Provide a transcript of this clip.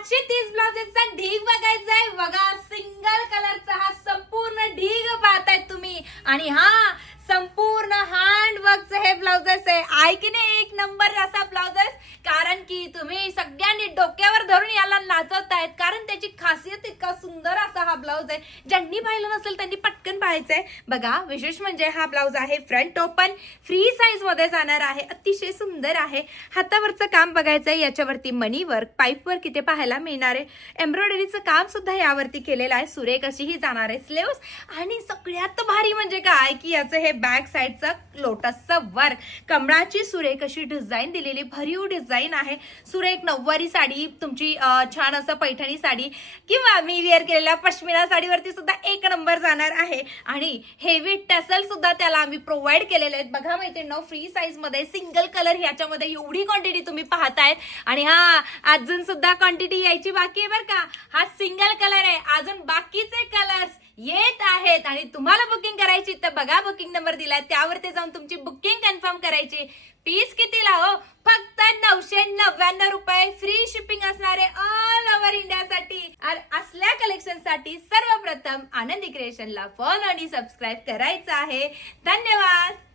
530 ब्लाउजेसचा ढीग बघायचा आहे बघा. सिंगल कलरचा हा संपूर्ण ढीग पाहताय तुम्ही. आणि हा संपूर्ण हँडवर्कचं हे ब्लाउजेस आहे. ऐकणे एक नंबर असा ब्लाउजेस. कारण की तुम्ही सगळ्यांनी डोक्यावर धरून याला नाचवतायत, कारण त्याची खासियत इतका सुंदर असा हा ब्लाउज आहे. ज्यांनी पाहिलं नसेल त्यांनी पटकन पाहायचंय बघा. विशेष म्हणजे हा ब्लाउज आहे फ्रंट ओपन, फ्री साईज मध्ये जाणार आहे. अतिशय सुंदर आहे. हातावरचं काम बघायचंय. याच्यावरती मनी वर्क, पाईप वर्क इथे पाहायला मिळणार आहे. एम्ब्रॉयडरीचं काम सुद्धा यावरती केलेलं आहे. सुरेख अशी ही जाणार आहे स्लीव्स. आणि सगळ्यात भारी म्हणजे काय की याचं हे बॅक साईडचं लोटसचं वर्क, कमळाची सुरेख अशी डिझाईन दिलेली, भरीव डिझाईन आहे. सुरेख नऊवारी साडी तुमची छान असं पैठणी साडी किंवा मी वेअर केलेल्या पश्मिना साडीवरती सुद्धा एक नंबर जाणार आहे. आणि हेवी टॅसल सुद्धा त्याला आम्ही प्रोव्हाइड केलेले आहेत बघा मैत्रिणींनो. फ्री साईज मध्ये सिंगल कलर ह्याच्यामध्ये एवढी क्वांटिटी तुम्ही पाहतायत. आणि हा अजून सुद्धा क्वांटिटी यायची बाकी आहे बरं का. हा सिंगल कलर आहे, अजून बाकीचे कलर्स येत आहेत. आणि तुम्हाला बुकिंग करायची तर बघा बुकिंग नंबर दिलाय, त्यावरती जाऊन तुमची बुकिंग कन्फर्म करायची. फीस कितीला हो? फक्त 999 रुपये. फ्री शिपिंग असणारे ऑल ओव्हर इंडियासाठी. असल्या कलेक्शन साठी सर्वप्रथम आनंदी क्रिएशनला फॉलो आणि सबस्क्राईब करायचं आहे. धन्यवाद.